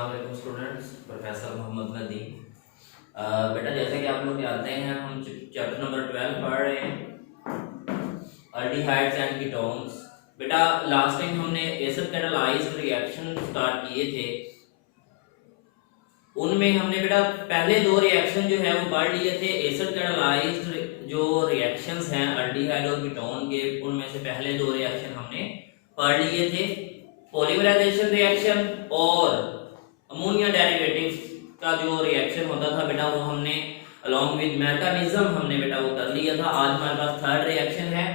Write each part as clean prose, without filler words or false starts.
अस्सलाम वालेकुम students, professor Mohammad Nadeem. बेटा जैसे कि आप लोग जानते हैं हम चैप्टर नंबर 12 पढ़ रहे हैं, अल्डिहाइड्स एंड कीटोन्स। बेटा लास्ट टाइम हमने एसिड कैटालाइज्ड रिएक्शन स्टार्ट किए थे, उनमें हमने बेटा पहले दो रिएक्शन जो है वो पढ़ लिए थे। एसिड कैटालाइज्ड जो रिएक्शंस हैं अल्डिहाइड और कीटोन के, उनमें से पहले दो रिएक्शन हमने पढ़ लिए थे, पॉलीमराइजेशन रिएक्शन और अमोनिया डेरिवेटिव्स का जो रिएक्शन होता था बेटा वो हमने अलोंग विद मैकेनिज्म हमने बेटा वो कर लिया था। आज हमारे पास थर्ड रिएक्शन है,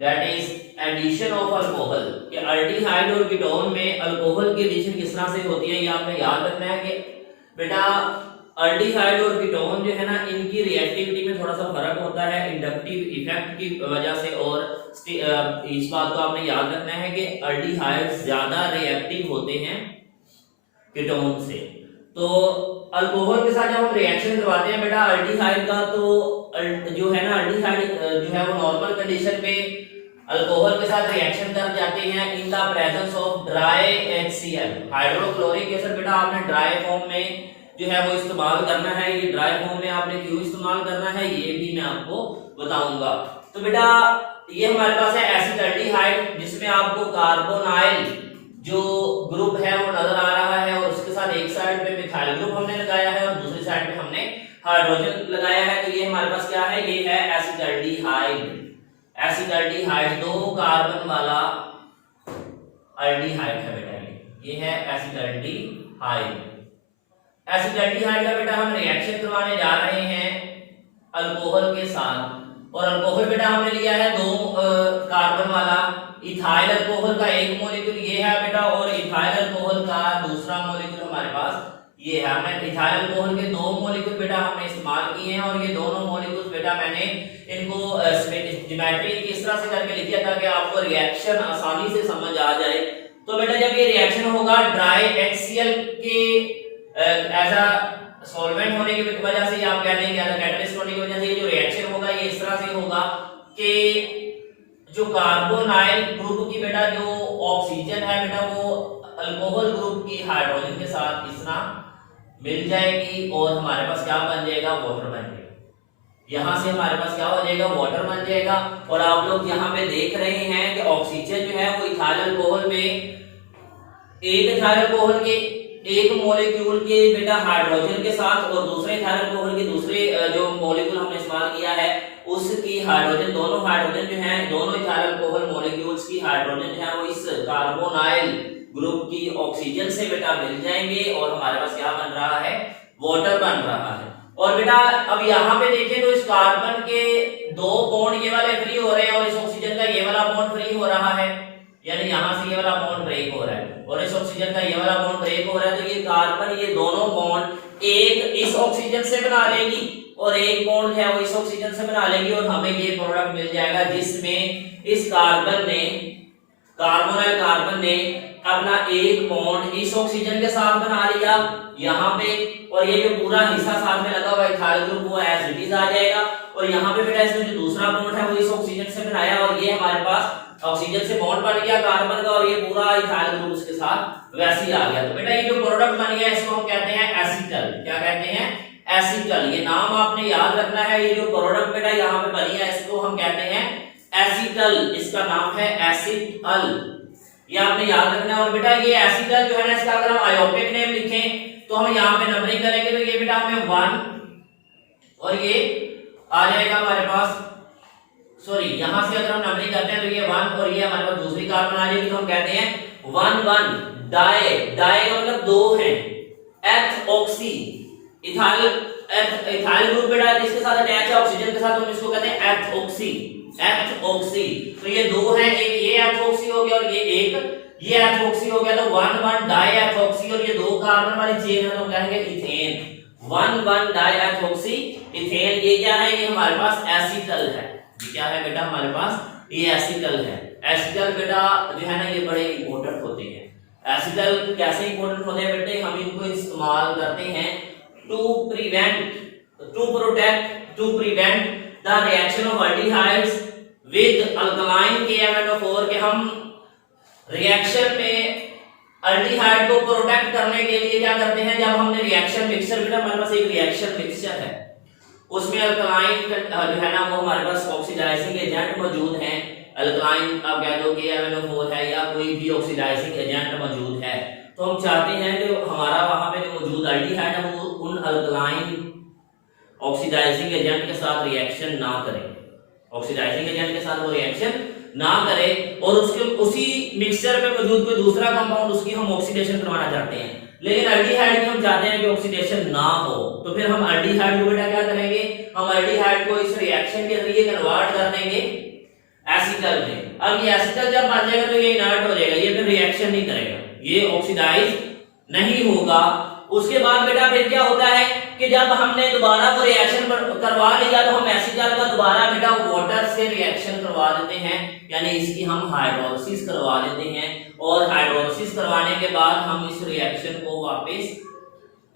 that is addition of alcohol. कि अल्डिहाइड और कीटोन में अल्कोहल की एडिशन किस तरह से होती है, ये आपने याद रखना है कि बेटा अल्डिहाइड और कीटोन जो है ना, इनकी रिएक्टिविटी में थोड़ा सा फर्क होता है इंडक्टिव इफेक्ट की वजह से। और इस बात को आपने याद रखना है कि अल्डिहाइड्स ज्यादा रिएक्टिव होते हैं कीटोन से। तो अल्कोहल के साथ जब हम रिएक्शन करवाते हैं बेटा अल्डिहाइड का, तो जो है ना अल्डिहाइड जो है वो नॉर्मल कंडीशन पे अल्कोहल के साथ रिएक्शन कर जाते हैं in the presence of dry HCl hydrochloric acid. बेटा आपने ड्राई फॉर्म में जो है वो इस्तेमाल करना है, ये ड्राई फॉर्म में आपने क्यों इस्तेमाल करना है ये भी मैं आपको बताऊंगा। तो बेटा ये हमारे पास है एसिटाल्डिहाइड, जिसमें आपको कार्बोनाइल जो ग्रुप है वो नजर आ रहा है, और उसके साथ एक साइड पे मिथाइल ग्रुप हमने लगाया है और दूसरी साइड पे हमने हाइड्रोजन लगाया है। तो ये हमारे पास क्या है, ये है एसिटाल्डिहाइड। एसिटाल्डिहाइड दो कार्बन वाला अल्डिहाइड है बेटा, ये है एसिटाल्डिहाइड। एसिटाल्डिहाइड का बेटा हम रिएक्शन करवाने जा रहे हैं अल्कोहल के साथ, और अल्कोहल बेटा हमने लिया है दो कार्बन वाला। इथाइल अल्कोहल का एक मॉलिक्यूल ये है बेटा, और इथाइल अल्कोहल का दूसरा मॉलिक्यूल हमारे पास ये है। हमने इथाइल अल्कोहल के दो मॉलिक्यूल बेटा हमने इस्तेमाल किए हैं, और ये दोनों मॉलिक्यूल्स बेटा मैंने इनको ज्योमेट्री इस तरह से करके लिखा था कि आपको रिएक्शन आसानी से समझ आ जाए। तो बेटा जब ये रिएक्शन होगा ड्राई HCl के एज अ सॉल्वेंट होने की वजह से, आप कहते हैं कि एज अ कैटलिस्ट होने की वजह से, ये जो रिएक्शन होगा ये इस तरह से होगा कि जो कार्बोनाइल ग्रुप की बेटा जो ऑक्सीजन है बेटा वो अल्कोहल ग्रुप की हाइड्रोजन के साथ इस तरह मिल जाएगी, और हमारे पास क्या बन जाएगा, वाटर बन जाएगा। यहां से हमारे पास क्या हो जाएगा, वाटर बन जाएगा। और आप लोग यहाँ पे देख रहे हैं कि ऑक्सीजन जो है वो इथाइल अल्कोहल में एक इथाइल अल्कोहल के एक मॉलिक्यूल के बेटा हाइड्रोजन के साथ, और दूसरे इथाइल अल्कोहल के दूसरे जो मॉलिक्यूल हमने इस्तेमाल किया है उसकी हाइड्रोजन, दोनों हाइड्रोजन जो है दोनों इथाइल अल्कोहल मॉलिक्यूल्स की हाइड्रोजन जो है वो इस कार्बोनाइल ग्रुप की ऑक्सीजन से बेटा मिल जाएंगे, और हमारे पास क्या बन रहा है, वाटर बन रहा है। और बेटा अब यहाँ पे देखें तो इस कार्बन के दो बॉन्ड ये वाले फ्री हो रहे हैं, और इस ऑक्सीजन का ये वाला बॉन्ड फ्री हो रहा है, यानी यहाँ से ये वाला बॉन्ड ब्रेक हो रहा है, और इस ऑक्सीजन का ये वाला बॉन्ड ब्रेक हो रहा है। तो ये कार्बन ये दोनों बॉन्ड एक इस ऑक्सीजन से बना लेगी और एक बॉन्ड है वो इस ऑक्सीजन से बना लेगी, और हमें ये प्रोडक्ट मिल जाएगा जिसमें इस कार्बोनाइल कार्बन ने अपना एक बॉन्ड इस ऑक्सीजन के साथ बना लिया यहाँ पे, और ये जो पूरा हिस्सा साथ में लगा हुआ इथाइल ग्रुप वो एज इट इज आ जाएगा। और यहाँ पे बेटा इसमें जो दूसरा बॉन्ड है वो इस ऑक्सीजन से बनाया, और ये हमारे पास ऑक्सीजन से बॉन्ड बन गया कार्बन का, और ये पूरा इथाइल ग्रुप उसके साथ वैसे ही आ गया। तो बेटा ये जो प्रोडक्ट बन गया इसको हम कहते हैं एसीटल। क्या कहते हैं, एसीटल। ये नाम आपने याद रखना है, ये जो प्रोडक्ट बेटा यहाँ पे बनी है इसको हम कहते हैं एसीटल, इसका नाम है एसीटल, ये आपने याद रखना है। और बेटा ये एसीटल जो है ना, इसका अगर हम आयोपिक नेम लिखें तो हम यहाँ पे नंबरिंग करेंगे, तो ये बेटा हमें 1 और ये आ जाएगा हमारे पास, सॉरी यहाँ से अगर हम नंबरिंग करते हैं तो ये 1 और ये हमारे पास दूसरी कार्बन आ जाएगी, तो हम कहते हैं 1 डाई। डाई का मतलब दो है, एथ ऑक्सी इथाइल ग्रुप बेटा जिसके साथ अटैच है ऑक्सीजन के साथ, हम इसको कहते हैं एथ ऑक्सी। एथ ऑक्सी, तो ये दो है, एक ये एथ ऑक्सी हो गया और ये एक ये एथ ऑक्सी हो गया, तो 1 डाई एथ ऑक्सी, और ये दो कार्बन वाली चेन है तो हम कहेंगे इथेन। 1 डाई एथ ऑक्सी इथेन, ये क्या है, ये हमारे पास एसीटल है। ये क्या है बेटा, हमारे पास ये एसीटल है। एसीटल बेटा जो है ना ये बड़े इंपॉर्टेंट होते हैं। एसीटल कैसे इंपॉर्टेंट होते हैं बेटे, हम इनको इस्तेमाल करते हैं to prevent the reaction of aldehydes with alkaline KMnO4, के हम रिएक्शन में अल्डिहाइड को प्रोटेक्ट करने के लिए क्या जब हमने रिएक्शन मिक्सचर, बेटा हमारे पास एक रिएक्शन मिक्सचर है, उसमें अल्कलाइन जो है ना वो हमारे पास ऑक्सीडाइजिंग एजेंट मौजूद हैं, अल्कलाइन आप कह दो कि MnO4 है या कोई भी ऑक्सीडाइजिंग एजेंट मौजूद है, तो हम चाहते हैं कि हमारा वहां पे जो मौजूद एल्डिहाइड है वो उन अल्कलाइन ऑक्सीडाइजिंग एजेंट के साथ रिएक्शन ना करे, ऑक्सीडाइजिंग एजेंट के साथ वो रिएक्शन ना करे, और उसके उसी मिक्सचर में मौजूद कोई दूसरा कंपाउंड उसकी हम ऑक्सीडेशन करवाना चाहते हैं, लेकिन एल्डिहाइड की हम चाहते हैं कि ऑक्सीडेशन ना हो, तो फिर हम एल्डिहाइड को बेटा क्या करेंगे, हम एल्डिहाइड को इस रिएक्शन के जरिए कन्वर्ट कर देंगे एसिटल में। अब ये एसिटल जब बन जाएगा तो ये इनर्ट हो जाएगा, ये फिर रिएक्शन नहीं करेगा, ये ऑक्सीडाइज नहीं होगा। उसके बाद बेटा फिर क्या होता है कि जब हमने दोबारा वो रिएक्शन करवा लिया तो हम एसिटल का दोबारा बेटा वाटर से रिएक्शन करवा देते हैं, यानी इसकी हम हाइड्रोलिसिस करवा देते हैं, और हाइड्रोलिसिस करवाने के बाद हम इस रिएक्शन को वापस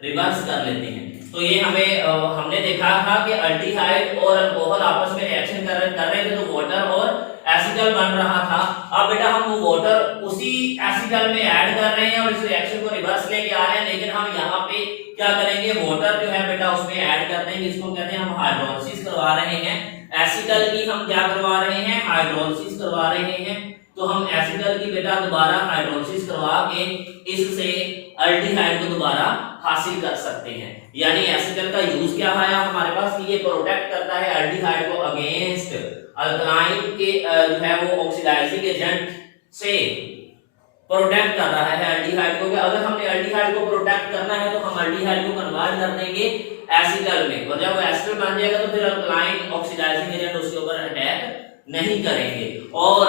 रिवर्स कर लेते हैं। तो ये हमें हमने देखा था कि एल्डिहाइड और अल्कोहल आपस में रिएक्शन कर रहे थे तो वाटर और एसिटल बन रहा था। अब बेटा हम वो वाटर उसी एसिटल में ऐड कर रहे हैं और इस रिएक्शन को रिवर्स लेके आ रहे हैं, लेकिन हम यहाँ पे क्या करेंगे, वाटर जो है बेटा उसमें ऐड कर देंगे, इसको कहते हैं हम हाइड्रोलिसिस करवा रहे हैं, एसिटल की हम क्या करवा रहे हैं, हाइड्रोलिसिस करवा रहे हैं। तो हम एसिटल की बेटा दोबारा हाइड्रोलिसिस करवा के इससे एल्डिहाइड को दोबारा हासिल कर सकते हैं। यानी एसिटल का यूज क्या है हमारे पास, ये प्रोटेक्ट करता है एल्डिहाइड को अगेंस्ट अल्कलाइन के जो है वो ऑक्सीडाइजिंग एजेंट से प्रोटेक्ट कर रहा है एल्डिहाइड को। अगर हमने एल्डिहाइड को प्रोटेक्ट करना है तो हम एल्डिहाइड को कन्वर्ट कर देंगे एसिटल में, और जब वो एसिटल बन जाएगा तो फिर अल्कलाइन ऑक्सीडाइजिंग एजेंट उसके ऊपर अटैक नहीं करेंगे, और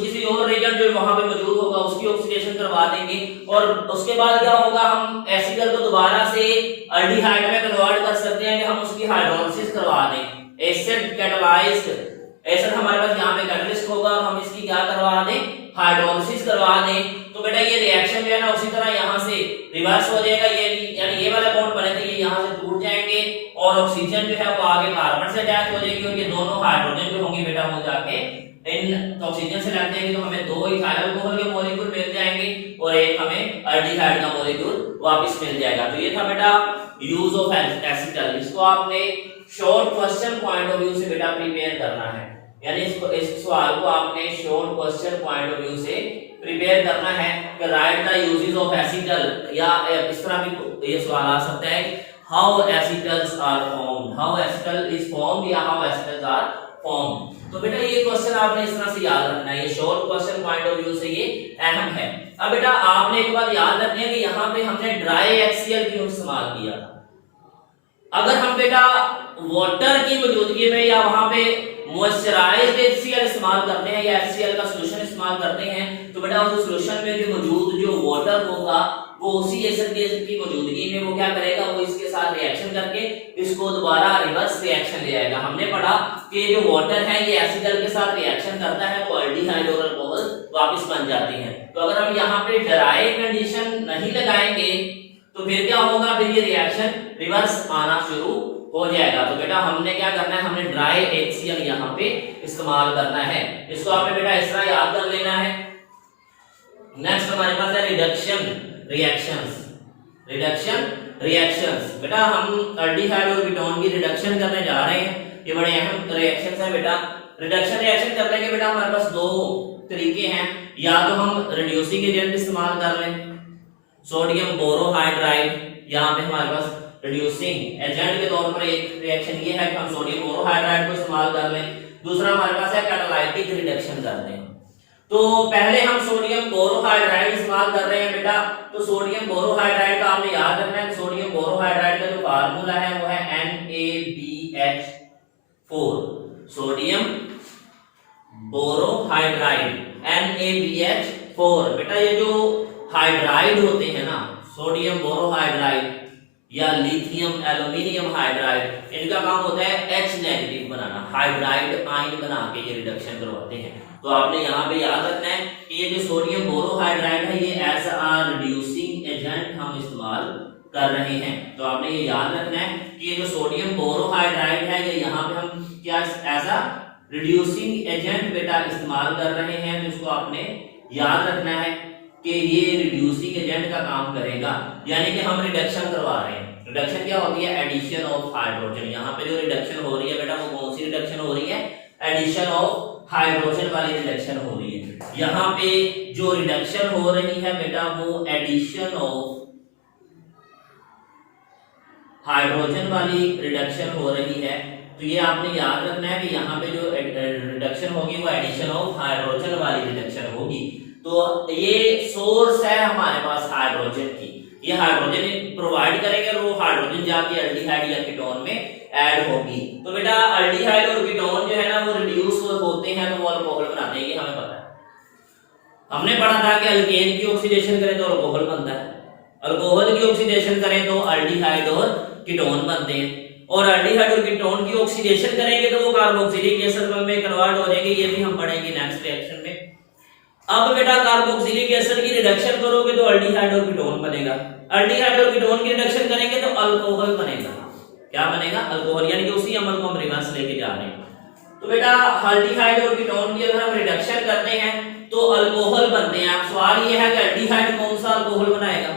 किसी और रीजन जो वहां पे मौजूद होगा उसकी ऑक्सीडेशन करवा देंगे, और उसके बाद क्या होगा, हम एसिटल को दोबारा से एल्डिहाइड में कन्वर्ट कर सकते हैं कि हम उसकी हाइड्रोलिसिस करवा दें, एसिड कैटालाइज्ड एसिड हमारे पास यहाँ पे कैटलिस्ट होगा और हम इसकी क्या करवा दें, हाइड्रोलिसिस करवा दें। तो बेटा ये रिएक्शन जो है ना उसी तरह यहाँ से रिवर्स हो जाएगा, ये यानी ये वाला बॉन्ड बने थे ये यहाँ से टूट जाएंगे और ऑक्सीजन जो है वो आगे कार्बन से अटैच हो जाएगी, और ये दोनों हाइड्रोजन जो होंगे बेटा वो जाके इन ऑक्सीजन से लग जाएंगे, तो हमें दो इथाइल अल्कोहल के मॉलिक्यूल मिल जाएंगे और एक हमें एल्डिहाइड का मॉलिक्यूल वापस मिल जाएगा। तो ये था बेटा यूज ऑफ एसिटल। इसको आपने short question point of view से बेटा प्रिपेयर करना है, यानी इस सवाल को आपने short question point of view से प्रिपेयर करना है कि write the uses of acetal, या इस तरह भी ये सवाल आ सकता है how acetals are formed, how acetal is formed या हाउ एसिटल्स आर फॉर्म्ड। तो बेटा ये क्वेश्चन आपने इस तरह से याद रखना है, ये short question point of view से ये अहम है। अब बेटा आपने एक बात याद रखनी है कि यहाँ पे हमने ड्राई HCl क्यों इस्तेमाल किया था। अगर हम बेटा वाटर की मौजूदगी में या वहां पे मॉइस्चराइज्ड HCl इस्तेमाल करते हैं या HCl का सॉल्यूशन इस्तेमाल करते हैं, तो बेटा उस सॉल्यूशन में जो मौजूद जो वाटर होगा वो उसी एसिड की मौजूदगी में वो क्या करेगा, वो इसके साथ रिएक्शन करके इसको दोबारा रिवर्स रिएक्शन ले आएगा। हमने पढ़ा कि जो वाटर है ये एसिटल के साथ रिएक्शन करता है तो एल्डिहाइड और अल्कोहल वापस बन जाती हैं। तो अगर हम यहाँ पे ड्राई कंडीशन नहीं लगाएंगे तो फिर क्या होगा, फिर ये रिएक्शन रिवर्स आना शुरू हो जाएगा। तो बेटा हमने क्या करना है, हमने ड्राई HCl यहाँ पे इस्तेमाल करना है, इसको आपने बेटा इस तरह याद कर लेना है। नेक्स्ट हमारे पास है रिडक्शन रिएक्शंस। रिडक्शन रिएक्शंस बेटा हम एल्डिहाइड और कीटोन की रिडक्शन करने जा रहे हैं, ये बड़े अहम रिएक्शंस हैं बेटा। रिडक्शन रिएक्शन करने के बेटा हमारे पास दो तरीके हैं, या तो हम रिड्यूसिंग एजेंट इस्तेमाल कर लें, सोडियम बोरोहाइड्राइड, यहाँ पे हमारे पास रिड्यूसिंग एजेंट के तौर पर एक रिएक्शन ये है कि हम सोडियम बोरोहाइड्राइड को इस्तेमाल कर लें। दूसरा हमारे पास है कैटालाइटिक रिडक्शन करते हैं। तो पहले हम सोडियम बोरोहाइड्राइड इस्तेमाल कर रहे हैं बेटा, तो सोडियम बोरोहाइड्राइड का आपने याद रखना है, सोडियम बोरोहाइड्राइड का जो फार्मूला है वो है NaBH4, सोडियम बोरोहाइड्राइड NaBH4। बेटा ये जो हाइड्राइड होते हैं ना, सोडियम बोरोहाइड्राइड या लिथियम एल्यूमिनियम हाइड्राइड, इनका काम होता है H नेगेटिव बनाना, हाइड्राइड आयन बना के ये रिडक्शन करवाते हैं। तो आपने यहाँ पे याद रखना है कि ये जो सोडियम बोरोहाइड्राइड है ये एज अ रिड्यूसिंग एजेंट हम इस्तेमाल कर रहे हैं। तो आपने ये याद रखना है कि ये जो सोडियम बोरोहाइड्राइड है ये यहाँ पे हम क्या एज अ रिड्यूसिंग एजेंट बेटा इस्तेमाल कर रहे हैं, तो इसको आपने याद रखना है। कि ये रिड्यूसिंग एजेंट का काम करेगा, यानी कि हम रिडक्शन करवा रहे हैं। रिडक्शन क्या होती है? Addition of hydrogen. यहाँ पे जो रिडक्शन हो रही है बेटा वो कौन सी रिडक्शन हो रही है? एडिशन ऑफ हाइड्रोजन वाली रिडक्शन हो रही है। यहाँ पे जो रिडक्शन हो रही है बेटा वो एडिशन ऑफ हाइड्रोजन वाली रिडक्शन हो रही है। तो ये आपने याद रखना है कि यहाँ पे जो रिडक्शन होगी वो एडिशन ऑफ हाइड्रोजन वाली रिडक्शन होगी। तो ये सोर्स है हमारे पास हाइड्रोजन की, ये हाइड्रोजन प्रोवाइड करेंगे और वो हाइड्रोजन जाके अल्डिहाइड या कीटोन में ऐड होगी। तो बेटा अल्डिहाइड और कीटोन जो है ना वो रिड्यूस होते हैं तो वो अल्कोहल बनाते हैं, ये हमें पता है। हमने पढ़ा था कि अल्केन की ऑक्सीडेशन करें तो अल्कोहल बनता है, अल्कोहल की ऑक्सीडेशन करें तो अल्डिहाइड और कीटोन बनते हैं, और अल्डिहाइड और कीटोन की ऑक्सीडेशन करेंगे तो वो कार्बोक्सिलिक एसिड में कन्वर्ट हो जाएंगे, ये भी हम पढ़ेंगे नेक्स्ट रिएक्शन में। अब बेटा कार्बोक्सिलिक एसिड की रिडक्शन करोगे तो अल्डिहाइड और कीटोन बनेगा, अल्डिहाइड और कीटोन की रिडक्शन करेंगे तो अल्कोहल बनेगा। क्या बनेगा? अल्कोहल, यानी कि उसी अमल को हम रिवर्स लेके जा रहे हैं। तो बेटा अल्डिहाइड और कीटोन की अगर हम रिडक्शन करते हैं तो अल्कोहल बनते हैं। अब सवाल ये है कि अल्डिहाइड कौन सा अल्कोहल बनाएगा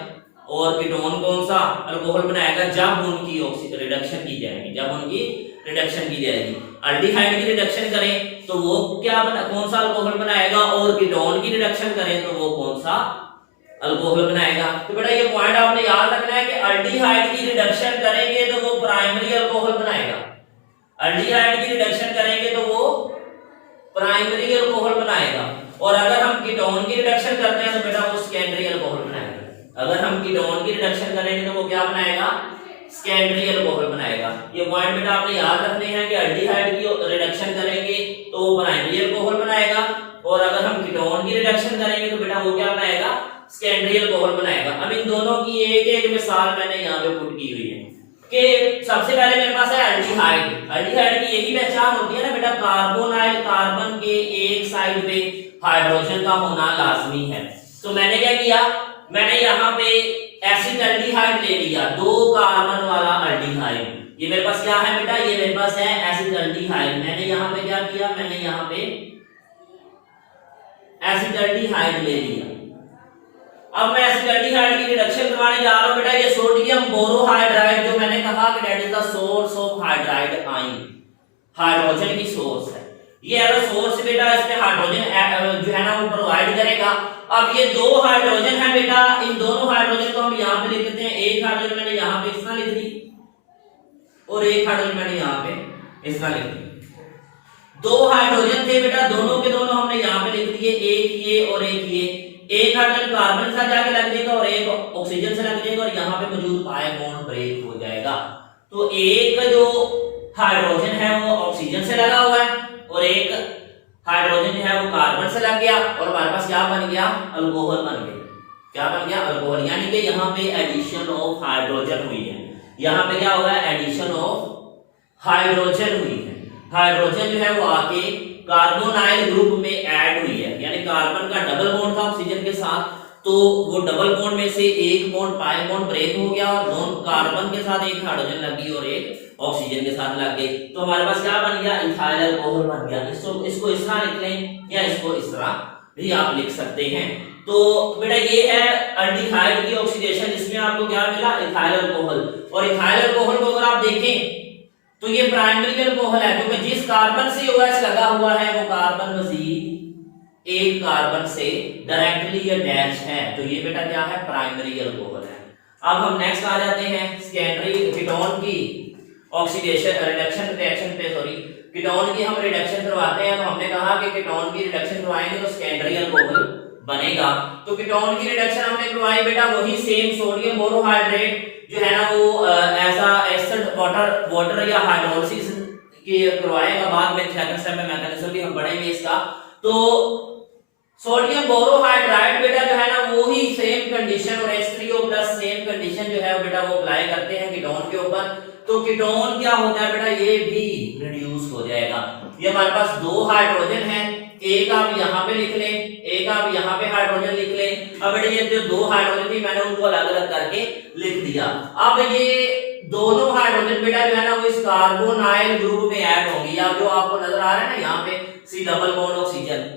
और कीटोन कौन सा अल्कोहल बनाएगा जब उनकी रिडक्शन की जाएगी, जब उनकी रिडक्शन की जाएगी। अल्डिहाइड की रिडक्शन करें तो वो कौन सा अल्कोहल बनाएगा, और कीटोन की रिडक्शन करें तो वो कौन सा अल्कोहल बनाएगा। तो बेटा ये पॉइंट आपने याद रखना है कि अल्डिहाइड की रिडक्शन करेंगे तो वो प्राइमरी अल्कोहल बनाएगा, अल्डिहाइड की रिडक्शन करेंगे तो वो प्राइमरी अल्कोहल बनाएगा, और अगर हम कीटोन की रिडक्शन करते हैं तो बेटा वो सेकेंडरी अल्कोहल बनाएगा। अगर हम कीटोन की रिडक्शन करेंगे तो वो क्या बनाएगा? सेकेंडरी अल्कोहल बनाएगा। ये पॉइंट बेटा आपने याद रखने हैं कि अल्डिहाइड की रिडक्शन करेंगे तो वो प्राइमरी अल्कोहल बनाएगा, और अगर हम कीटोन की रिडक्शन करेंगे तो बेटा वो क्या बनाएगा? सेकेंडरी अल्कोहल बनाएगा। अब इन दोनों की एक एक मिसाल मैंने यहाँ पे पुट की हुई है कि सबसे पहले मेरे पास है अल्डिहाइड। अल्डिहाइड की यही पहचान होती है ना बेटा, कार्बोनाइल कार्बन के एक साइड पे हाइड्रोजन का होना लाजमी है। तो मैंने क्या किया, मैंने यहाँ पे एसिड अल्डिहाइड ले लिया, 2 कार्बन वाला अल्डिहाइड। ये मेरे पास क्या है बेटा? ये मेरे पास है एसिड अल्डिहाइड। मैंने यहाँ पे क्या किया, मैंने यहाँ पे एसिड अल्डिहाइड ले लिया। अब मैं एसिड अल्डिहाइड की रिडक्शन करवाने जा रहा हूं बेटा। ये सोडियम बोरोहाइड्राइड जो मैंने कहा कि that is the source of hydride ion, hydrogen की सोर्स है। ये अगर सोर्स बेटा इसमें हाइड्रोजन जो है ना वो प्रोवाइड करेगा। अब ये 2 हाइड्रोजन है बेटा, इन दोनों हाइड्रोजन को हम यहाँ पे लिख देते हैं। एक हाइड्रोजन मैंने यहाँ पे इस तरह लिख दी और एक हाइड्रोजन मैंने यहाँ पे इस तरह लिख दी। 2 हाइड्रोजन थे बेटा, दोनों के दोनों हमने यहाँ पे लिख दिए, एक ये और एक ये। एक हाइड्रोजन कार्बन के साथ जाके लग जाएगा और एक ऑक्सीजन से लग जाएगा और यहाँ पे मौजूद पाई बॉन्ड ब्रेक हो जाएगा। तो एक जो हाइड्रोजन है वो ऑक्सीजन से लगा हुआ है और एक हाइड्रोजन जो है वो कार्बन से लग गया, और हमारे पास क्या बन गया? अल्कोहल बन गया। क्या बन गया? अल्कोहल। यानी कि यहाँ पे एडिशन ऑफ हाइड्रोजन हुई है। यहाँ पे क्या हुआ है? एडिशन ऑफ हाइड्रोजन हुई है। हाइड्रोजन जो है वो आके कार्बोनाइल ग्रुप में ऐड हुई है, यानी कार्बन का डबल बॉन्ड था ऑक्सीजन के साथ, तो वो डबल बॉन्ड में से एक बॉन्ड पाई बॉन्ड ब्रेक हो गया और दोनों कार्बन के साथ एक हाइड्रोजन लगी और एक ऑक्सीजन के साथ लग गई। तो हमारे पास क्या बन गया? इथाइल अल्कोहल बन गया। इसको इस तरह लिख लें या इसको इस तरह भी आप लिख सकते हैं। तो बेटा ये है अल्डिहाइड की ऑक्सीडेशन, जिसमें आपको क्या मिला? Ethyl alcohol. और इथाइल अल्कोहल को अगर आप देखें तो ये प्राइमरी अल्कोहल है, क्योंकि जिस कार्बन से OH लगा हुआ है वो कार्बन मजीद एक कार्बन से डायरेक्टली अटैच है, तो ये बेटा क्या है? प्राइमरी अल्कोहल है। अब हम नेक्स्ट आ जाते हैं सेकेंडरी कीटोन की ऑक्सीडेशन रिएक्शन पे। कीटोन की हम रिडक्शन करवाते हैं, तो हमने कहा कि कीटोन की रिडक्शन करवाएंगे तो सेकेंडरी अल्कोहल बनेगा। तो कीटोन की रिडक्शन हमने करवाई बेटा, वही सेम सोडियम बोरोहाइड्रेट जो है ना वो ऐसा एसिड वाटर या हाइड्रोलिसिस की करवाएगा। बाद में सेकंड स्टेप में मैकेनिज्म भी हम पढ़ेंगे इसका। तो सोडियम बोरोहाइड्राइड बेटा जो है ना वो ही सेम कंडीशन और H3O प्लस सेम कंडीशन जो है बेटा वो अप्लाई करते हैं कीटोन के ऊपर। तो कीटोन क्या होता है बेटा? ये भी रिड्यूस हो जाएगा। ये हमारे पास 2 हाइड्रोजन है, एक आप यहाँ पे लिख लें, एक आप यहाँ पे हाइड्रोजन लिख लें। अब बेटा ये जो 2 हाइड्रोजन थी मैंने उनको अलग अलग करके लिख दिया। अब ये दोनों हाइड्रोजन बेटा जो है ना वो इस कार्बोनाइल ग्रुप में ऐड होंगी, या जो आपको नजर आ रहा है ना यहाँ पे C डबल बॉन्ड ऑक्सीजन,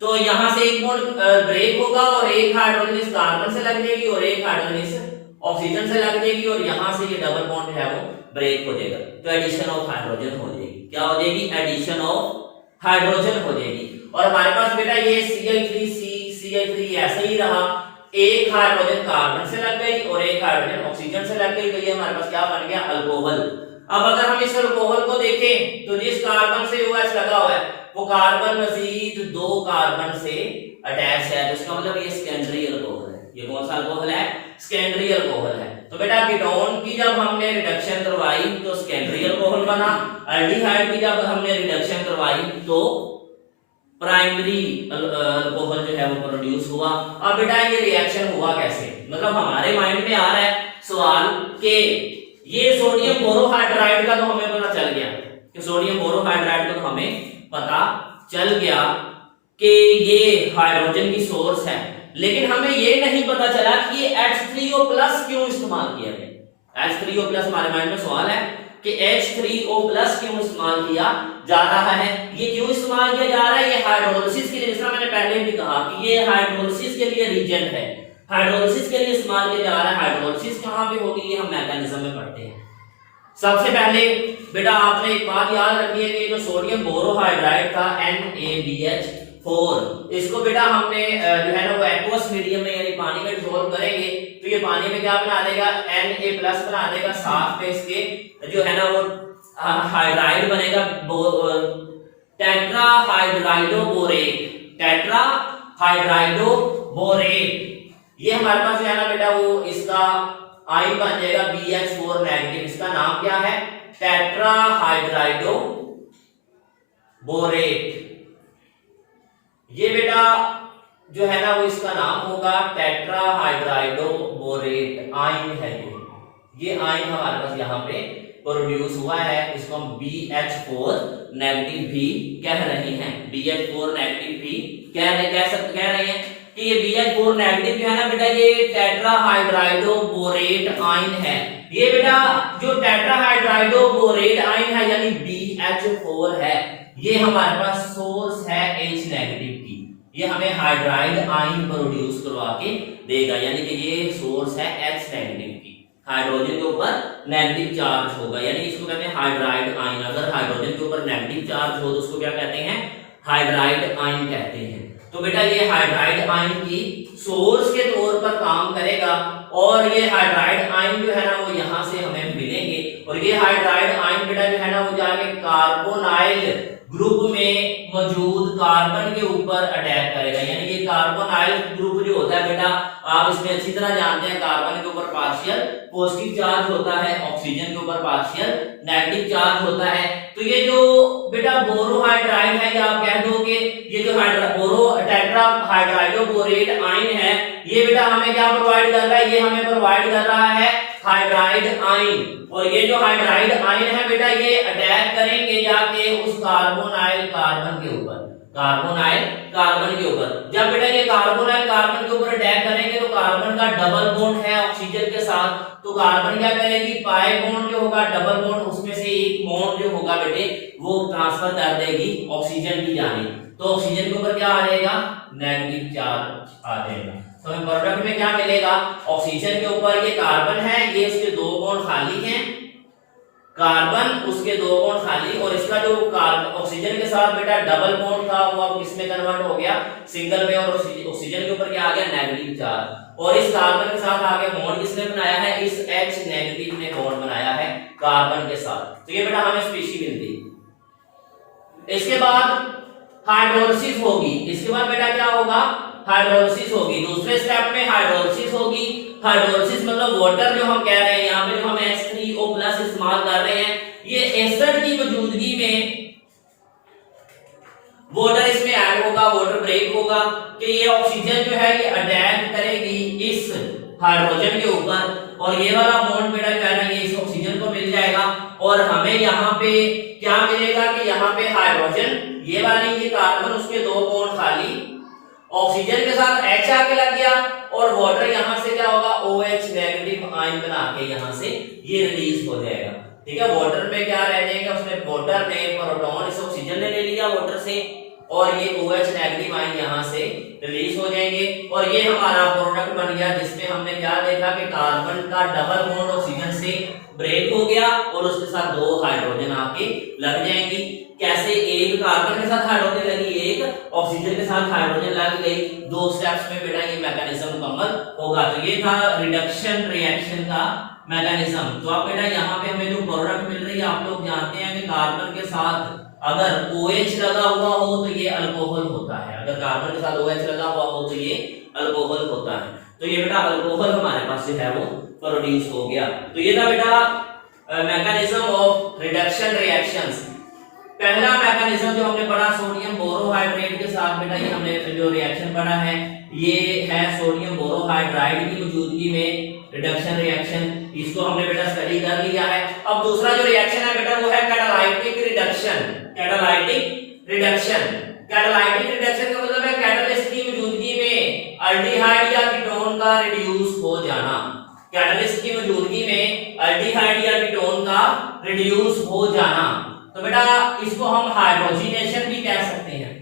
तो यहाँ से एक बॉन्ड ब्रेक होगा और एक हाइड्रोजन इस कार्बन से लग जाएगी और एक हाइड्रोजन इस ऑक्सीजन से लग जाएगी और यहाँ से ये डबल बॉन्ड है वो ब्रेक हो जाएगा, तो एडिशन ऑफ हाइड्रोजन हो जाएगी। क्या हो जाएगी? एडिशन ऑफ हाइड्रोजन हो जाएगी। और हमारे पास बेटा ये CH3 ऐसे ही रहा, एक हाइड्रोजन कार्बन से लग गई और एक हाइड्रोजन ऑक्सीजन से लग गई, तो ये हमारे पास क्या बन गया? अल्कोहल। अब अगर हम इस अल्कोहल को देखें तो जिस कार्बन से OH लगा हुआ है वो कार्बन मजीद दो कार्बन से अटैच है, तो इसका मतलब ये सेकेंडरी अल्कोहल है। ये कौन सा अल्कोहल है? सेकेंडरी अल्कोहल है। तो बेटा कीटोन की जब हमने रिडक्शन करवाई तो सेकेंडरी अल्कोहल बना, एल्डिहाइड की जब हमने रिडक्शन करवाई तो प्राइमरी अल्कोहल जो है वो प्रोड्यूस हुआ। अब बेटा ये रिएक्शन हुआ कैसे? मतलब हमारे माइंड में आ रहा है सवाल कि ये सोडियम बोरोहाइड्राइड का तो हमें पता चल गया कि सोडियम बोरोहाइड्राइड का तो हमें पता चल गया कि ये हाइड्रोजन की सोर्स है, लेकिन हमें ये नहीं पता चला कि ये H3O+ क्यों इस्तेमाल किया गया। H3O+ हमारे माइंड में सवाल है कि H3O+ क्यों इस्तेमाल किया जा रहा है? ये क्यों इस्तेमाल किया जा रहा है? ये हाइड्रोलिसिस के लिए, जिस तरह मैंने पहले भी कहा कि ये हाइड्रोलिसिस के लिए रीजन है, हाइड्रोलिसिस के लिए इस्तेमाल किया जा रहा है। हाइड्रोलिसिस कहां पे होगी? ये हम मैकेनिज्म में पढ़ते हैं। सबसे पहले बेटा आपने एक बात याद रखनी है कि जो सोडियम बोरोहाइड्राइड था NaBH4, इसको बेटा हमने जो है ना वो एक्वस मीडियम में यानी पानी में डिसॉल्व करेंगे तो ये पानी में क्या बना देगा? Na+ बना देगा। साथ में इसके जो है ना वो हाइड्राइड बनेगा टेट्राहाइड्राइडोबोरेट, टेट्राहाइड्राइडोबोरेट। ये हमारे पास जो है ना बेटा वो इसका आयन बन जाएगा BH4-। इसका नाम क्या है? टेट्राहाइड्राइडोबोरेट। ये बेटा जो है ना वो इसका नाम होगा टेट्राहाइड्राइडोबोरेट आयन है। ये आयन हमारे पास यहाँ पे प्रोड्यूस हुआ है, इसको हम BH4- भी कह रहे हैं। BH4- भी कह रहे हैं कि ये BH4- जो है ना बेटा ये टेट्राहाइड्राइडोबोरेट आयन है। ये बेटा जो टेट्राहाइड्राइडोबोरेट आयन है यानी BH4 है, ये हमारे पास सोर्स है H- की। ये हमें हाइड्राइड आयन प्रोड्यूस करवा के देगा, यानी कि ये सोर्स है H- की। हाइड्रोजन के ऊपर नेगेटिव चार्ज होगा, यानी इसको कहते हैं हाइड्राइड आयन। अगर हाइड्रोजन के ऊपर नेगेटिव चार्ज हो तो उसको क्या कहते हैं? हाइड्राइड आयन कहते हैं। तो बेटा ये हाइड्राइड आयन की सोर्स के तौर पर काम करेगा और ये हाइड्राइड आयन जो है ना वो यहाँ से हमें मिलेंगे और ये हाइड्राइड आयन बेटा जो है ना वो जाके कार्बोनाइल ग्रुप में मौजूद कार्बन के ऊपर अटैक करेगा। यानी ये कार्बोनाइल ग्रुप जो होता है बेटा आप इसमें अच्छी तरह जानते हैं, कार्बन के ऊपर पार्शियल पॉजिटिव चार्ज होता है, ऑक्सीजन के ऊपर पार्शियल नेगेटिव चार्ज होता है। तो ये जो बेटा बोरोहाइड्राइड है या आप कह दो कि ये जो टेट्राहाइड्राइडोबोरेट आयन है ये बेटा हमें क्या प्रोवाइड कर रहा है? ये हमें प्रोवाइड कर रहा है हाइड्राइड आयन। और ये जो हाइड्राइड आयन है बेटा ये अटैक करेंगे जाके उस कार्बोनाइल कार्बन के ऊपर, कार्बोनाइल कार्बन के ऊपर। जब बेटा ये कार्बोनाइल कार्बन के ऊपर अटैक करेंगे तो कार्बन का डबल बॉन्ड है ऑक्सीजन के साथ, तो कार्बन क्या करेगी? पाई बॉन्ड जो होगा डबल बॉन्ड उसमें से एक बॉन्ड जो होगा बेटे वो ट्रांसफर कर देगी ऑक्सीजन की जानिब, तो ऑक्सीजन के ऊपर क्या आ जाएगा? नेगेटिव चार्ज आ जाएगा। तो हमें प्रोडक्ट में क्या मिलेगा? ऑक्सीजन के ऊपर ये कार्बन है, ये उसके दो बॉन्ड खाली हैं, कार्बन उसके दो बॉन्ड खाली, और इसका जो ऑक्सीजन के साथ बेटा डबल बॉन्ड था वो अब किसमें कन्वर्ट हो गया? सिंगल में। और ऑक्सीजन के ऊपर क्या आ गया? Negative charge. और इस कार्बन के साथ आगे बॉन्ड किसने बनाया है? इस H- ने बॉन्ड बनाया है कार्बन के साथ। तो ये बेटा हमें स्पीशीज मिलती। इसके बाद हाइड्रोलिसिस होगी। इसके बाद बेटा क्या होगा? हाइड्रोलिसिस होगी। दूसरे स्टेप में हाइड्रोलिसिस होगी। हाइड्रोलिसिस मतलब वाटर जो हम कह रहे हैं यहाँ पे जो हम H3O+ इस्तेमाल कर रहे हैं, ये एसिड की मौजूदगी में वाटर इसमें ऐड होगा, वाटर ब्रेक होगा कि ये ऑक्सीजन जो है ये अटैक करेगी इस हाइड्रोजन के ऊपर और ये वाला बॉन्ड बेटा जो है ना ये इस ऑक्सीजन को मिल जाएगा और हमें यहाँ पे क्या मिलेगा कि यहाँ पे हाइड्रोजन ये वाली ये कार्बन उसके दो बॉन्ड खाली, ऑक्सीजन के साथ H आके लग गया और वाटर यहाँ से क्या होगा? OH- आयन बना के यहाँ से ये रिलीज हो जाएगा। ठीक है, वाटर में क्या रह जाएगा? उसने वाटर ने प्रोटॉन इस ऑक्सीजन ने ले लिया वाटर से और ये OH नेगेटिव आयन यहाँ से रिलीज हो जाएंगे और ये हमारा प्रोडक्ट बन गया, जिसमें हमने क्या देखा कि कार्बन का डबल बॉन्ड ऑक्सीजन से ब्रेक हो गया और उसके साथ दो हाइड्रोजन आके लग जाएंगी। कैसे? एक कार्बन के साथ हाइड्रोजन लगी, एक ऑक्सीजन के साथ हाइड्रोजन लग गई, दो स्टेप्स में बेटा ये मैकेनिज्म मुकम्मल होगा। तो ये था रिडक्शन रिएक्शन का मैकेनिज्म। तो आप बेटा यहाँ पे हमें जो प्रोडक्ट मिल रही है, आप लोग जानते हैं कि कार्बन के साथ अगर OH लगा हुआ हो तो ये अल्कोहल होता है, अगर कार्बन के साथ OH लगा हुआ हो तो ये अल्कोहल होता है। तो ये बेटा अल्कोहल हमारे पास जो है वो प्रोड्यूस हो गया। तो ये था बेटा मैकेनिज्म ऑफ रिडक्शन रिएक्शंस। पहला मैकेनिज्म जो हमने पढ़ा सोडियम बोरोहाइड्रेट के साथ, बेटा ये हमने जो रिएक्शन पढ़ा है ये है सोडियम बोरोहाइड्राइड की मौजूदगी में रिडक्शन रिएक्शन, इसको हमने बेटा स्टडी कर लिया है। अब दूसरा जो रिएक्शन है बेटा वो है catalytic reduction. Catalytic reduction, catalytic reduction का मतलब है कैटलिस्ट की मौजूदगी में अल्डिहाइड या कीटोन का रिड्यूस हो जाना। कैटलिस्ट की मौजूदगी में अल्डिहाइड या कीटोन का रिड्यूस हो जाना। तो बेटा इसको हम हाइड्रोजिनेशन भी कह सकते हैं,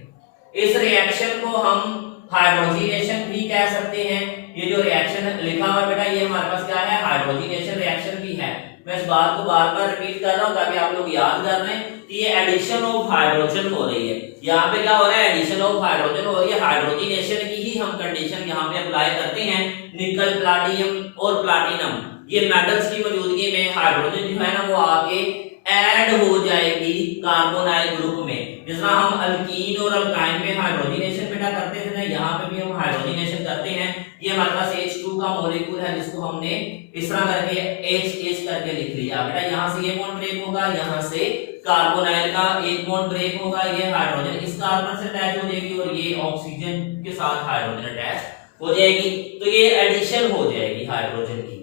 इस रिएक्शन को हम हाइड्रोजिनेशन भी कह सकते हैं। ये जो रिएक्शन लिखा हुआ है बेटा ये हमारे पास क्या है? हाइड्रोजिनेशन रिएक्शन भी है। मैं इस बात को बार बार रिपीट कर रहा हूं ताकि आप लोग याद कर लें कि ये एडिशन ऑफ हाइड्रोजन हो रही है। यहाँ पे क्या हो रहा है? एडिशन ऑफ हाइड्रोजन हो रही है। हाइड्रोजिनेशन की ही हम कंडीशन यहाँ पे अप्लाई करते हैं। निकल, प्लाटिनम और प्लाटिनम ये मेटल्स की मौजूदगी में हाइड्रोजन जो है ना वो आके ऐड हो जाएगी कार्बोनाइल ग्रुप में। जिस तरह हम अल्कीन और अल्काइन में हाइड्रोजिनेशन बेटा करते थे ना, यहाँ पे भी हम हाइड्रोजिनेशन करते हैं। ये हमारे पास H2 का मॉलिक्यूल है जिसको हमने इस तरह करके H करके लिख लिया बेटा। यहाँ से ये बॉन्ड ब्रेक होगा, यहाँ से कार्बोनाइल का एक बॉन्ड ब्रेक होगा, ये हाइड्रोजन इस कार्बन से अटैच हो जाएगी और ये ऑक्सीजन के साथ हाइड्रोजन अटैच हो जाएगी। तो ये एडिशन हो जाएगी हाइड्रोजन की,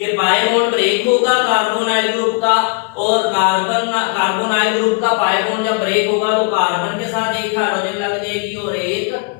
कि पाई बॉन्ड ब्रेक होगा कार्बोनाइल ग्रुप का और कार्बोनाइल ग्रुप का पाई बॉन्ड जब ब्रेक होगा तो कार्बन के साथ एक हाइड्रोजन लग जाएगी और एक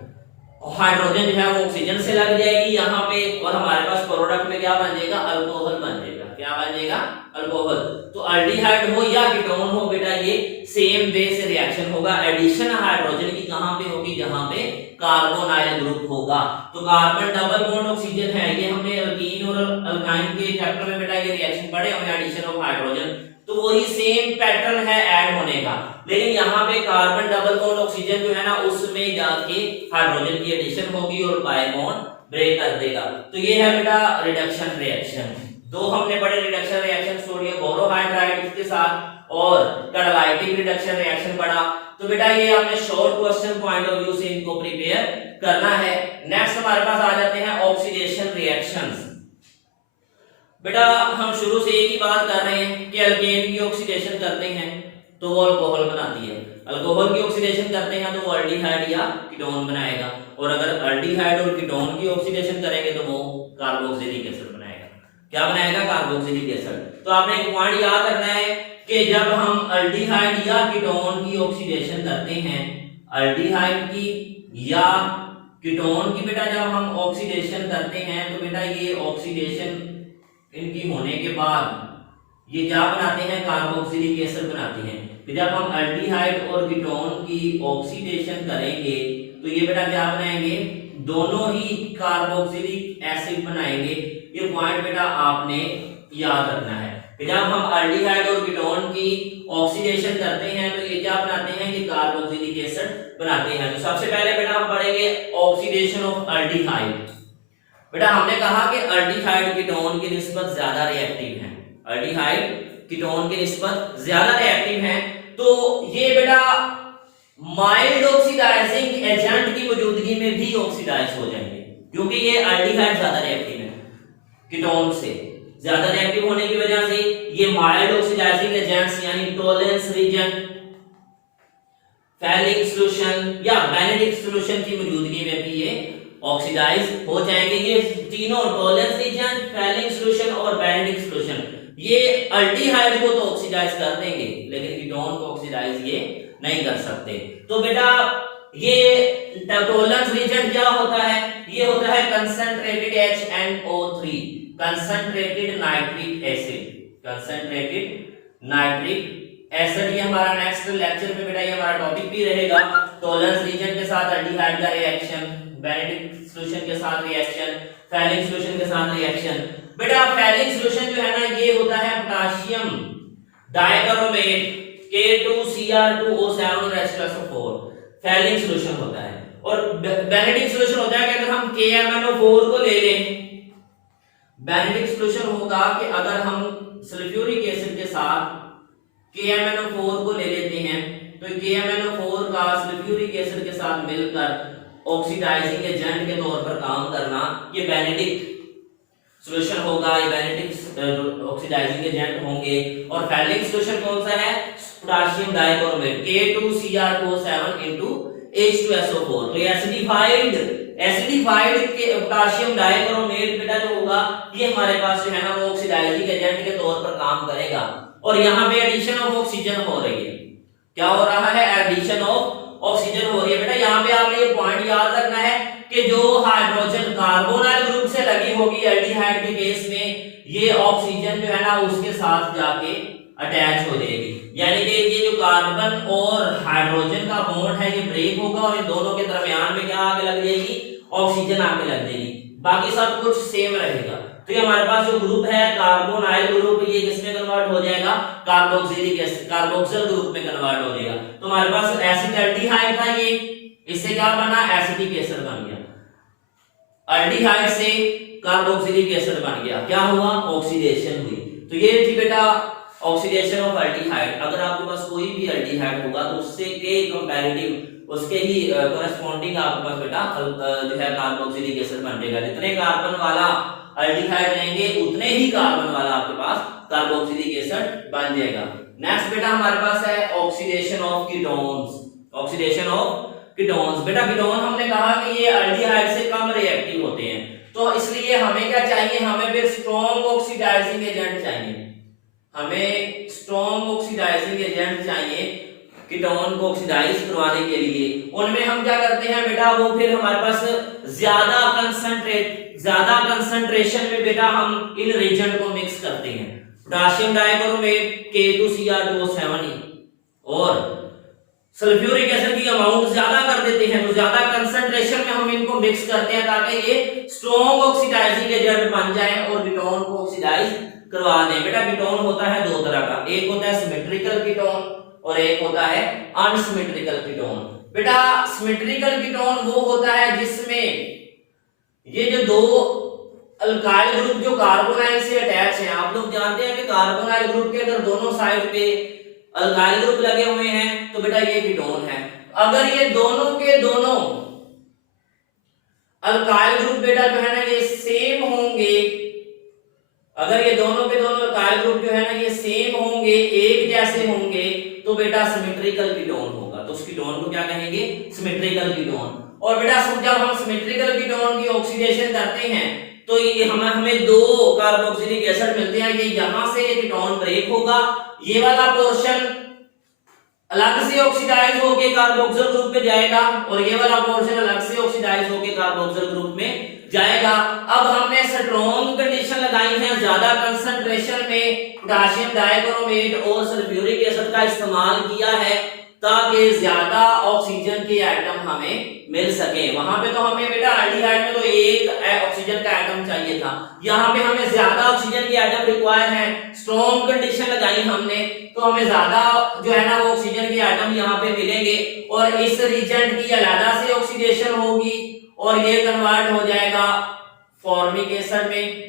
हाइड्रोजन जो है वो ऑक्सीजन से लग जाएगी यहाँ पे, और हमारे पास प्रोडक्ट में क्या बन जाएगा? अल्कोहल बन जाएगा। क्या बन जाएगा? अल्कोहल। तो अल्डिहाइड हो या कीटोन हो बेटा ये सेम वे से रिएक्शन होगा। एडिशन हाइड्रोजन की कहां पे होगी? जहां पे कार्बोनाइल ग्रुप होगा। तो कार्बन डबल बॉन्ड ऑक्सीजन है, ये हमने अल्कीन और अल्काइन के चैप्टर में बेटा ये रिएक्शन पढ़े हुए, एडिशन ऑफ हाइड्रोजन। तो वही सेम पैटर्न है ऐड होने का, लेकिन यहाँ पे कार्बन डबल बॉन्ड ऑक्सीजन जो है ना उसमें जाके हाइड्रोजन की एडिशन होगी और पाई बॉन्ड ब्रेक कर देगा। तो ये है बेटा रिडक्शन रिएक्शन। दो हमने पढ़े रिडक्शन रिएक्शन, सोडियम बोरोहाइड्राइड के साथ और कैटालाइटिक रिडक्शन रिएक्शन पढ़ा। तो बेटा ये आपने short question point of view से इनको प्रिपेयर करना है। नेक्स्ट हमारे पास आ जाते हैं ऑक्सीडेशन रिएक्शंस। बेटा हम शुरू से एक ही बात कर रहे हैं कि अल्केन की ऑक्सीडेशन करते हैं तो वो अल्कोहल बनाती है, अल्कोहल की ऑक्सीडेशन करते हैं तो वो अल्डिहाइड या कीटोन बनाएगा, और अगर अल्डिहाइड और कीटोन की ऑक्सीडेशन करेंगे तो वो कार्बोक्सिलिक एसिड बनाएगा। क्या बनाएगा? Carboxylic acid. तो आपने एक पॉइंट याद रखना है कि जब हम अल्डिहाइड या कीटोन की ऑक्सीडेशन करते हैं, अल्डिहाइड की या कीटोन की बेटा जब हम ऑक्सीडेशन करते हैं तो बेटा ये ऑक्सीडेशन इनकी होने के बाद ये क्या बनाते हैं? कार्बोक्सिलिक एसिड बनाते हैं। तो जब हम अल्डिहाइड और कीटोन की ऑक्सीडेशन करेंगे तो ये बेटा क्या बनाएंगे? दोनों ही कार्बोक्सिलिक एसिड बनाएंगे। ये पॉइंट बेटा आपने याद रखना है कि जब हम अल्डिहाइड और कीटोन की ऑक्सीडेशन करते हैं तो ये क्या बनाते हैं? कि कार्बोक्सिलिक एसिड बनाते हैं। तो सबसे पहले बेटा हम पढ़ेंगे ऑक्सीडेशन ऑफ अल्डिहाइड। बेटा हमने कहा कि अल्डिहाइड कीटोन की निस्बत ज्यादा रिएक्टिव है, अल्डिहाइड कीटोन की निस्बत ज्यादा रिएक्टिव है। तो ये बेटा माइल्ड ऑक्सीडाइजिंग एजेंट की मौजूदगी में भी ऑक्सीडाइज हो जाएंगे, क्योंकि ये अल्डिहाइड ज्यादा रिएक्टिव है कीटोन से। ज्यादा रिएक्टिव होने की वजह से ये माइल्ड ऑक्सीडाइजिंग एजेंट्स यानी टॉलरेंस रीजन, फैलिक सॉल्यूशन या बेनेडिक्ट सॉल्यूशन की मौजूदगी में भी ये ऑक्सीडाइज हो जाएंगे। ये तीनों टॉलरेंस रीजन, फैलिक सॉल्यूशन और बेनेडिक्ट सॉल्यूशन ये अल्डिहाइड को तो ऑक्सीडाइज कर देंगे लेकिन कीटोन को ऑक्सीडाइज ये नहीं कर सकते। तो बेटा ये टॉलरेंस रीजन क्या होता है? ये होता है concentrated HNO3, concentrated nitric acid, concentrated nitric acid. ये हमारा नेक्स्ट लेक्चर में बेटा ये हमारा टॉपिक भी रहेगा। टॉलरेंस रीजन के साथ एल्डिहाइड का रिएक्शन, बेनेडिक्ट सॉल्यूशन के साथ रिएक्शन, फैलिक सॉल्यूशन के साथ रिएक्शन। बेटा फैलिक सॉल्यूशन जो है ना ये होता है potassium dichromate K2Cr2O7 H2SO4 phallic solution होता है। और बेनेडिक्ट सॉल्यूशन होता है कि अगर हम KMnO4 को ले लें, बेनेडिक्ट सॉल्यूशन होगा कि अगर हम सल्फ्यूरिक एसिड के साथ KMnO4 को ले लेते हैं तो KMnO4 का सल्फ्यूरिक एसिड के साथ मिलकर ऑक्सीडाइजिंग एजेंट के तौर पर काम करना, ये बेनेडिक्ट सॉल्यूशन होगा, ये बेनेडिक्ट ऑक्सीडाइजिंग एजेंट होंगे। और फैलिक सॉल्यूशन कौन सा है? Potassium dichromate K2Cr2O7 H2SO4। तो एसिडिफाइड के पोटेशियम डाइक्रोमेट बेटा जो होगा ये हमारे पास जो है ना वो ऑक्सीडाइजिंग एजेंट के तौर पर काम करेगा। और यहाँ पे एडिशन ऑफ ऑक्सीजन हो रही है। क्या हो रहा है? एडिशन ऑफ ऑक्सीजन हो रही है। बेटा यहाँ पे आपने ये पॉइंट याद रखना है कि जो हाइड्रोजन कार्बोनाइल ग्रुप से लगी होगी एल्डिहाइड के केस में, ये ऑक्सीजन जो है ना उसके साथ जाके अटैच हो जाएगी, यानी कि ये जो कार्बन और हाइड्रोजन का बॉन्ड है ये ब्रेक होगा और इन दोनों के दरमियान में क्या आके लग जाएगी? ऑक्सीजन आके लग जाएगी। बाकी सब कुछ सेम रहेगा। तो ये हमारे पास जो ग्रुप है कार्बोनाइल ग्रुप, ये किसमें कन्वर्ट हो जाएगा? कार्बोक्सिलिक एसिड, कार्बोक्सिल ग्रुप में कन्वर्ट हो जाएगा। तो हमारे पास एसिड एल्डिहाइड था, ये इससे क्या बना? एसिटिक एसिड बन गया। एल्डिहाइड से कार्बोक्सिलिक एसिड बन गया। क्या हुआ? ऑक्सीडेशन हुई। तो ये थी बेटा ऑक्सीडेशन ऑफ एल्डिहाइड। अगर आपके पास कोई भी एल्डिहाइड होगा तो उससे के कंपैरेटिव उसके ही कोरेस्पोंडिंग आपके पास बेटा जो है कार्बोक्सिलिक एसिड बन जाएगा। जितने कार्बन वाला एल्डिहाइड लेंगे उतने ही कार्बन वाला आपके पास कार्बोक्सिलिक एसिड बन जाएगा। नेक्स्ट बेटा हमारे पास है oxidation of ketones. Oxidation of ketones, बेटा कीटोन हमने कहा कि ये एल्डिहाइड से कम रिएक्टिव होते हैं, तो इसलिए हमें क्या चाहिए? हमें फिर स्ट्रॉन्ग ऑक्सीडाइजिंग एजेंट चाहिए। हमें स्ट्रॉन्ग ऑक्सीडाइजिंग एजेंट चाहिए कीटोन को ऑक्सीडाइज करवाने के लिए। उनमें हम क्या करते हैं बेटा? वो फिर हमारे पास ज्यादा कंसंट्रेशन में बेटा हम इन रिएजेंट को मिक्स करते हैं। पोटेशियम डाइक्रोमेट K2Cr2O7 और सल्फ्यूरिक एसिड की अमाउंट ज्यादा कर देते हैं, तो ज्यादा कंसंट्रेशन में हम इनको मिक्स करते हैं ताकि ये स्ट्रॉन्ग ऑक्सीडाइजिंग एजेंट बन जाए और कीटोन को ऑक्सीडाइज करवा दें। बेटा कीटोन होता है दो तरह का, एक होता है सिमेट्रिकल कीटोन और एक होता है अनसिमेट्रिकल कीटोन। बेटा सिमेट्रिकल कीटोन वो होता है जिसमें ये जो दो अल्काइल ग्रुप जो कार्बोनाइल से अटैच हैं, आप लोग जानते हैं कि कार्बोनाइल ग्रुप के अगर दोनों साइड पे अल्काइल ग्रुप लगे हुए हैं तो बेटा ये कीटोन है। अगर ये दोनों के दोनों अल्काइल ग्रुप बेटा जो है ना ये सेम होंगे, अगर ये दोनों के दोनों अल्काइल ग्रुप जो है ना ये सेम होंगे, एक जैसे होंगे, तो बेटा सिमेट्रिकल कीटोन होगा। तो उस कीटोन को क्या कहेंगे? Symmetrical ketone. और बेटा जब हम सिमेट्रिकल कीटोन की ऑक्सीडेशन करते हैं तो ये हमें दो कार्बोक्सिलिक एसिड मिलते हैं। ये यहां से ये कीटोन ब्रेक होगा, ये वाला पोर्शन अलग से ऑक्सीडाइज होके कार्बोक्सिल ग्रुप में जाएगा और ये वाला पोर्शन अलग से ऑक्सीडाइज होके कार्बोक्सिल ग्रुप में जाएगा। अब हमने स्ट्रॉन्ग कंडीशन लगाई है, ज्यादा कंसंट्रेशन में पोटेशियम डाइक्रोमेट और सल्फ्यूरिक एसिड का इस्तेमाल किया है ताकि ज्यादा ऑक्सीजन के एटम हमें मिल सके। वहां पे तो हमें बेटा एल्डिहाइड में तो एक ऑक्सीजन का एटम चाहिए था, यहाँ पे हमें ज्यादा ऑक्सीजन के एटम रिक्वायर है। स्ट्रॉन्ग कंडीशन लगाई हमने तो हमें ज्यादा जो है ना वो ऑक्सीजन के एटम यहाँ पे मिलेंगे और इस रिएजेंट की अलग से ऑक्सीडेशन होगी और ये कन्वर्ट हो जाएगा फॉर्मिक एसिड में।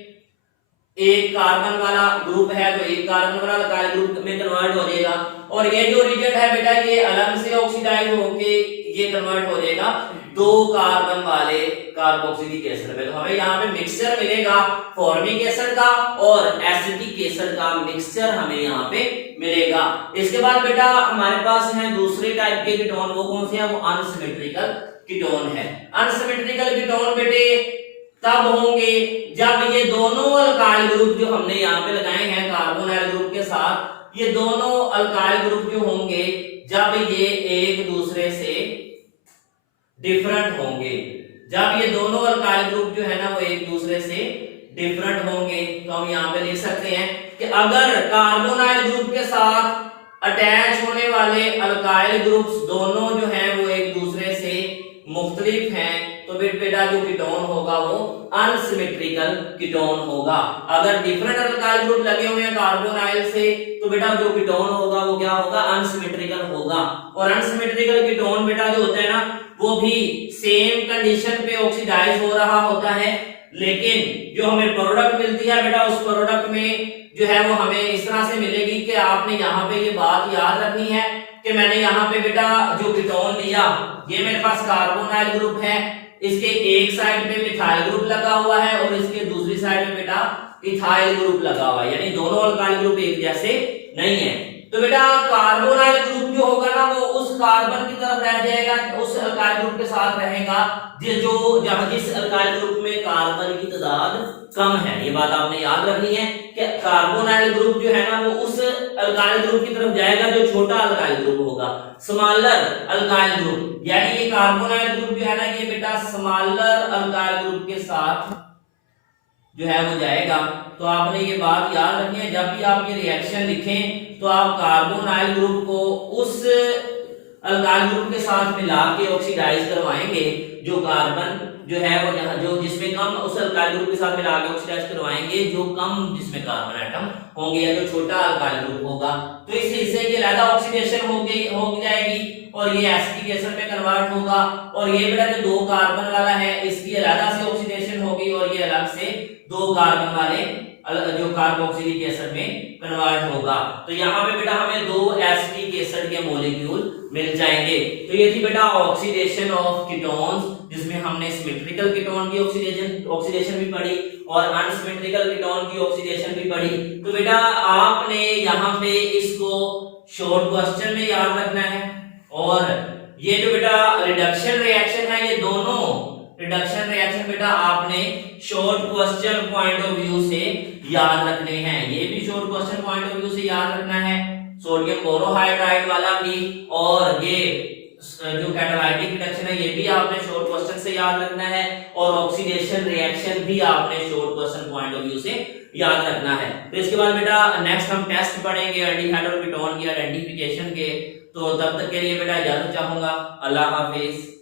एक कार्बन वाला ग्रुप है तो एक कार्बन वाला अल्काइल ग्रुप में कन्वर्ट हो जाएगा और ये जो रिएजेंट है बेटा ये अलग से ऑक्सीडाइज होके ये कन्वर्ट हो जाएगा दो कार्बन वाले कार्बोक्सिलिक एसिड में। तो हमें यहाँ पे मिक्सचर मिलेगा फॉर्मिक एसिड का और एसिटिक एसिड का मिक्सचर हमें यहाँ पे मिलेगा। इसके बाद बेटा हमारे पास है दूसरे टाइप के कीटोन, वो कौन से हैं? वो अनसिमेट्रिकल कीटोन है। अनसिमेट्रिकल कीटोन बेटे तब होंगे जब ये दोनों अल्काइल ग्रुप जो हमने यहाँ पे लगाए हैं कार्बोनाइल ग्रुप के साथ, ये दोनों अल्काइल ग्रुप जो होंगे जब ये एक दूसरे से डिफरेंट होंगे। जब ये दोनों अल्काइल ग्रुप जो है ना वो एक दूसरे से डिफरेंट होंगे तो हम यहाँ पे लिख सकते हैं कि अगर कार्बोनाइल ग्रुप के साथ अटैच होने वाले अल्काइल ग्रुप्स दोनों जो हैं वो एक दूसरे फिर बेटा जो कीटोन होगा वो अनसिमेट्रिकल कीटोन होगा। अगर डिफरेंट अल्काइल ग्रुप लगे हुए हैं कार्बोनाइल से तो बेटा जो कीटोन होगा वो क्या होगा, अनसिमेट्रिकल होगा। और अनसिमेट्रिकल कीटोन बेटा जो होता है ना वो भी सेम कंडीशन पे ऑक्सीडाइज हो रहा होता है, लेकिन जो हमें प्रोडक्ट मिलती है बेटा उस प्रोडक्ट में जो है वो हमें इस तरह से मिलेगी कि आपने यहाँ पे ये बात याद रखनी है कि मैंने यहाँ पे बेटा जो कीटोन लिया, ये मेरे पास कार्बोनाइल ग्रुप है, इसके एक साइड पे मिथाइल ग्रुप लगा हुआ है और इसके दूसरी साइड में बेटा इथाइल ग्रुप लगा हुआ है, यानी दोनों अल्काइल ग्रुप एक जैसे नहीं है। तो बेटा कार्बोनाइल ग्रुप जो होगा ना वो उस कार्बन की तरफ रह जाएगा, उस अल्काइल ग्रुप के साथ रहेगा जिस अल्काइल ग्रुप में कार्बन की तादाद कम है। ये बात आपने याद रखनी है कि कार्बोनाइल ग्रुप जो है ना वो उस अल्काइल ग्रुप की तरफ जाएगा जो छोटा अल्काइल ग्रुप होगा, स्मॉलर अल्काइल ग्रुप। यानी ये कार्बोनाइल ग्रुप जो है ना ये बेटा स्मॉलर अल्काइल ग्रुप के साथ जो है वो जाएगा। तो आपने ये बात याद रखनी है, जब भी आप ये रिएक्शन लिखें तो आप कार्बोनाइल ग्रुप को उस अल्काइल ग्रुप के साथ मिला के ऑक्सीडाइज करवाएंगे जो कार्बन जो है वो यहाँ जो जिसमें कम, उस अल्काइल ग्रुप के साथ मिला के ऑक्सीडाइज करवाएंगे जो कम जिसमें कार्बन एटम होंगे या जो छोटा अल्काइल ग्रुप होगा। तो इस हिस्से की अलग ऑक्सीडेशन हो जाएगी और ये एसिटिक एसिड में कन्वर्ट होगा। और ये बेटा जो दो कार्बन वाला है इसकी अलग से ऑक्सीडेशन होगी और ये अलग से दो कार्बन वाले जो कार्बोक्सिलिक एसिड में कन्वर्ट होगा। तो यहाँ पे बेटा हमें दो एसिटिक एसिड के मॉलिक्यूल मिल जाएंगे। तो ये थी बेटा ऑक्सीडेशन ऑफ कीटोन्स, जिसमें हमने सिमेट्रिकल कीटोन की ऑक्सीडेशन भी पढ़ी और अनसिमेट्रिकल कीटोन की ऑक्सीडेशन भी पढ़ी। तो बेटा आपने यहाँ पे इसको शॉर्ट क्वेश्चन में याद रखना है। और ये जो बेटा रिडक्शन रिएक्शन है, ये दोनों रिडक्शन रिएक्शन बेटा आपने short question point of view से याद रखने हैं। ये भी short question point of view से याद रखना है, सोडियम बोरोहाइड्राइड वाला भी, और ये जो कैटालाइटिक रिडक्शन है ये भी आपने शॉर्ट क्वेश्चन से याद रखना है, और ऑक्सीडेशन रिएक्शन भी आपने short question point of view से याद रखना है। तो इसके बाद बेटा नेक्स्ट हम टेस्ट पढ़ेंगे एल्डिहाइड और कीटोन के आइडेंटिफिकेशन के। तो तब तक के लिए बेटा इजाजत चाहूंगा। अल्लाह हाफिज।